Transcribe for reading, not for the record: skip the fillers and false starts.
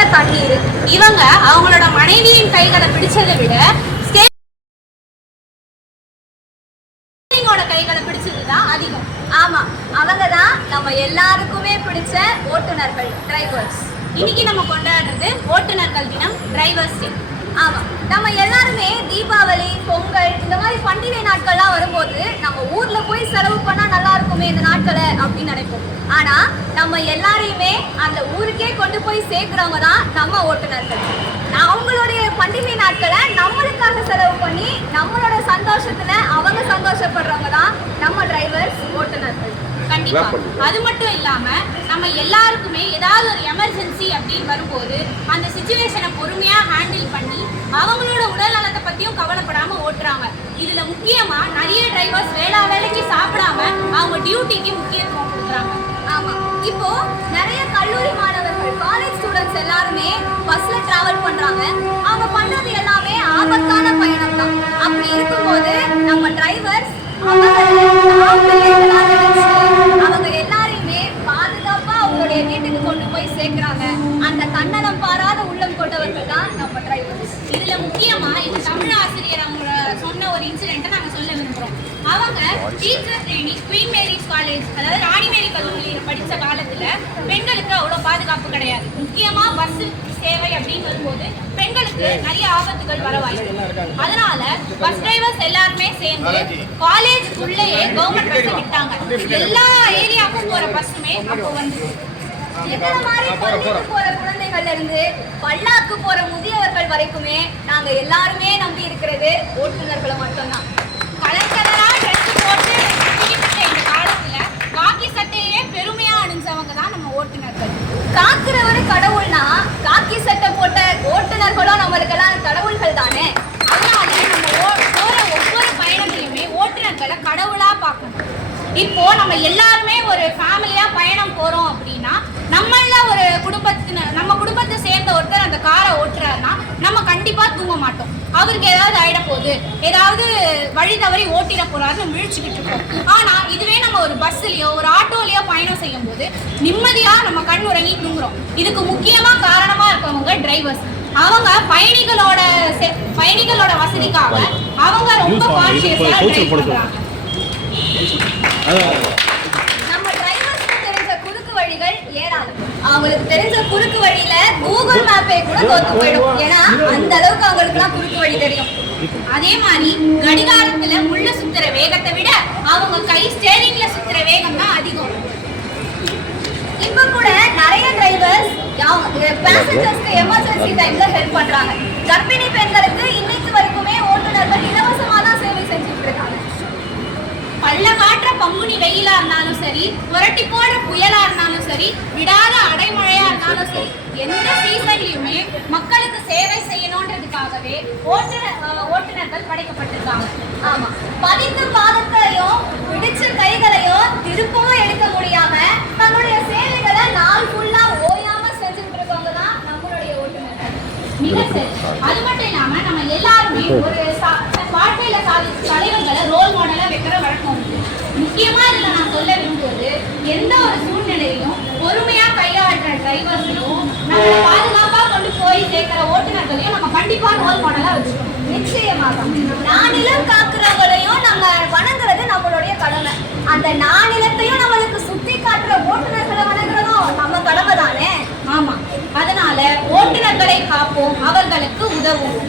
சுத்தமான தண்ணீர். இவங்க அவங்களோட மனைவியின் கைகளை பிடிச்சதை விட கைகளை பிடிச்சதுதான் அதிகம். ஆமா, அவங்க தான் நம்ம எல்லாருக்குமே பிடிச்ச ஓட்டுநர்கள், டிரைவர்ஸ். இன்னைக்கு நம்ம கொண்டாடுறது ஓட்டுநர்கள் தினம், டிரைவர்ஸ் டே. ஆமா, நம்ம எல்லாருமே தீபாவளி, பொங்கல் இந்த மாதிரி பண்டிகை நாட்கள்லாம் வரும்போது நம்ம ஊர்ல போய் செலவு பண்ணா நல்லா இருக்குமே இந்த நாட்களை அப்படின்னு நினைப்போம். ஆனா நம்ம எல்லாரையுமே அந்த ஊருக்கே கொண்டு போய் சேர்க்கிறவங்க தான் நம்ம ஓட்டுநர்கள். அவங்களுடைய பண்டிகை நாட்களை நம்மளுக்காக செலவு பண்ணி நம்மளோட சந்தோஷத்துல அவங்க சந்தோஷப்படுறவங்க தான் நம்ம டிரைவர்ஸ், ஓட்டுநர்கள். கண்டிப்பா. அது மட்டும் இல்லாம நம்ம எல்லாருக்குமே ஏதாவது ஒரு எமர்ஜென்சி அப்படின்னு வரும்போது அந்த சிச்சுவேஷனை பொறுமையா ஹேண்டில் பண்ணி அவங்களோட உடல் நலத்தை பத்தியும் கவலைப்படாம ஓட்டுறாங்க. இதுல முக்கியமா நிறைய டிரைவர்ஸ் வேலைக்கு சாப்பிடாம அவங்க டியூட்டிக்கு முக்கியத்துவம் கொடுக்குறாங்க. ஆமா, இப்போ நிறைய கல்லூரி மாணவர்கள், காலேஜ் ஸ்டூடெண்ட்ஸ் எல்லாருமே பஸ்ல டிராவல் பண்றாங்க. அவங்க பண்றது எல்லாமே ஆபத்தான பயணம் தான். அப்படி இருக்கும்போது நம்ம டிரைவர்ஸ் அவங்க எல்லாரையுமே பாதுகாப்பா அவங்களுடைய வீட்டுக்கு கொண்டு போய் சேர்க்கிறாங்க. அந்த தன்னலம் பாராத உள்ளம் கொண்டவர்கள் தான் நம்ம டிரைவர்ஸ். இதுல முக்கியமா இந்த தமிழ் ஆசிரியர் அவங்க சொன்ன ஒரு இன்சிடென்ட்டை நாங்க சொல்ல விரும்புறோம். அவங்க teacher training Queen Mary's college, அதாவது ராணிமேரி கல்லூரியில படிச்ச காலத்துல பெண்களுக்கு அவ்வளவு பாதுகாப்பு கிடையாது. முக்கியமா பஸ் சேவை அப்படின்னு வரும்போது பெண்களுக்கு நிறைய ஆபத்துகள் வர வாய்ப்பு. அதனால பஸ் டிரைவர்ஸ் எல்லாருமே சேர்ந்து காலேஜ் உள்ளேயே கவர்மெண்ட் பஸ் விட்டாங்க. எல்லா ஏரியாவுக்கும் போற பஸ்ஸுமே அப்போ வந்து போற குழந்தைகள்ல இருந்து பல்லாக்கு போற முதியவர்கள் வரைக்குமே நாங்க எல்லாருமே நம்பி இருக்கிறது ஓட்டுநர்களை மட்டும்தான். கலர் கலரா ட்ரெஸ் போட்டு இந்த காலத்துல காக்கி சட்டையே பெருமையா அணிஞ்சவங்க தான் நம்ம ஓட்டுநர்கள். காக்குறவரு கடவுள்னா காக்கி சட்டை போட்ட ஓட்டுநர்களும் நம்மளுக்கெல்லாம் கடவுள்கள் தானே. அதனால நம்ம போற ஒவ்வொரு பயணத்திலுமே ஓட்டுநர்களை கடவுளா பார்க்கணும். இப்போ நம்ம எல்லாருமே ஒரு ஃபேமிலியா பயணம் போறோம் அப்படின்னா நம்மள ஒரு நம்ம குடும்பத்தை சேர்ந்த ஒருத்தர் அந்த காரை ஓட்டுறாருன்னா நம்ம கண்டிப்பா தூங்க மாட்டோம். அவருக்கு ஏதாவது ஆயிட போகுது, ஏதாவது வழி தவறி ஓட்டிட போறாருன்னு விழிச்சுக்கிட்டு இருக்கோம். ஆனா இதுவே நம்ம ஒரு பஸ்லயோ ஒரு ஆட்டோலயோ பயணம் செய்யும் போது நிம்மதியா நம்ம கண் உறங்கி தூங்குறோம். இதுக்கு முக்கியமா காரணமா இருக்கவங்க டிரைவர்ஸ். அவங்க பயணிகளோட வசதிக்காக அவங்க ரொம்ப கான்ஷியஸா டிரைவ் பண்றாங்க. நம்ம டிரைவர்ஸ்க்கு தெரிஞ்ச குறுக்கு வழிகள் ஏராளம். அவங்களுக்கு தெரிஞ்ச குறுக்கு வழியில கூகுள் மேப்பே கூட தோத்து போயிடும். ஏன்னா அந்த அளவுக்கு அவங்களுக்குலாம் குறுக்கு வழி தெரியும். அதே மாதிரி கடிகாரத்துல முள்ள சுத்துற வேகத்தை விட அவங்க கை ஸ்டேரிங்ல சுத்துற வேகம் தான் அதிகம். இப்ப கூட நிறைய டிரைவர்ஸ் பேசஞ்சர்ஸ்க்கு எமர்ஜென்சி டைம்ல ஹெல்ப் பண்றாங்க. கர்ப்பிணி பெண்களுக்கு இன்னைக்கு வரைக்குமே ஓட்டுநர்கள் இலவசமா தான் சேவை செஞ்சுட்டு இருக்காங்க. பள்ள காற்ற பங்குனி வெயிலா இருந்தாலும் சரி, புரட்டி போடுற புயலா இருந்தாலும் சரி, விடாத அடைமழையா இருந்தாலும் சரி, எந்த சீசன்லயுமே மக்களுக்கு சேவை செய்யணும்ன்றதுக்காகவே ஓட்டுநர்கள் படைக்கப்பட்டிருக்காங்க. ஆமா, பதித்த பாதத்தையும் பிடிச்ச கைகளையும் திருப்பவும் எடுக்க முடியாம தன்னுடைய சேவைகளை நாள் ஃபுல்லா ஓயாம செஞ்சுட்டு இருக்கவங்க தான் நம்மளுடைய ஓட்டுநர்கள். மிக சரி. அது மட்டும் இல்லாம நம்ம எல்லாருமே ஒரு வாழ்க்கையில சாதிச்ச தலைவர்களை ரோல் மாடலா வைக்கிற வழக்கம் உண்டு. முக்கியமா இதுல நான் சொல்ல விரும்புவது, எந்த ஒரு சூழ்நிலையிலும் பொறுமையா கையாளுற டிரைவர்ஸையும் நம்ம பாதுகாப்பா கொண்டு போய் சேர்க்கிற ஓட்டுநர்களையும் நம்ம கண்டிப்பா ரோல் மாடலா வச்சுக்கணும். நிச்சயமாக நானிலம் காக்குறவங்களையும் நம்ம வணங்குறது நம்மளுடைய கடமை. அந்த நானிலத்தையும் நம்மளுக்கு சுத்தி காட்டுற ஓட்டுநர்களை வணங்குறதும் நம்ம கடமை தானே. ஆமா, அதனால ஓட்டுநர்களை காப்போம், அவர்களுக்கு உதவும்.